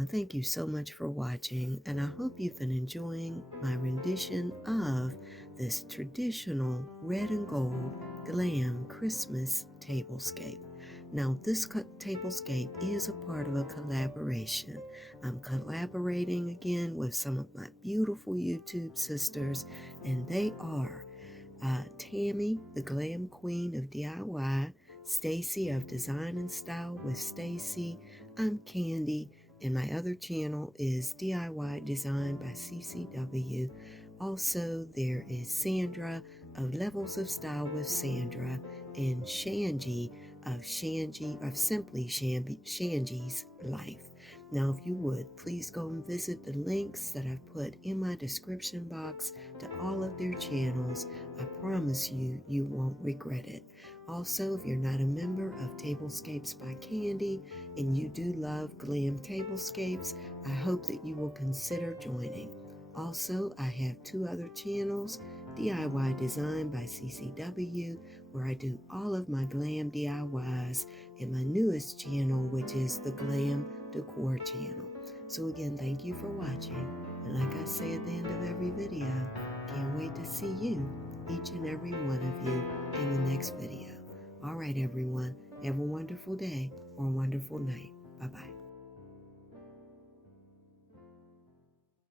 everyone, thank you so much for watching, and I hope you've been enjoying my rendition of this traditional red and gold glam Christmas tablescape. Now, this tablescape is a part of a collaboration. I'm collaborating again with some of my beautiful YouTube sisters, and they are Tammy, the Glam Queen of DIY, Stacy of Design and Style with Stacy. I'm Candy, and my other channel is DIY Design by CCW. Also, there is Sandra of Levels of Style with Sandra, and Shangie of Simply Shangie's Life. Now, if you would, please go and visit the links that I've put in my description box to all of their channels. I promise you, you won't regret it. Also, if you're not a member of Tablescapes by Candy and you do love glam tablescapes, I hope that you will consider joining. Also, I have two other channels, DIY Design by CCW, where I do all of my glam DIYs, and my newest channel, which is the Glam Decor channel. So again, thank you for watching, and like I say at the end of every video, can't wait to see you, each and every one of you, in the next video. All right, everyone, have a wonderful day or a wonderful night. Bye-bye.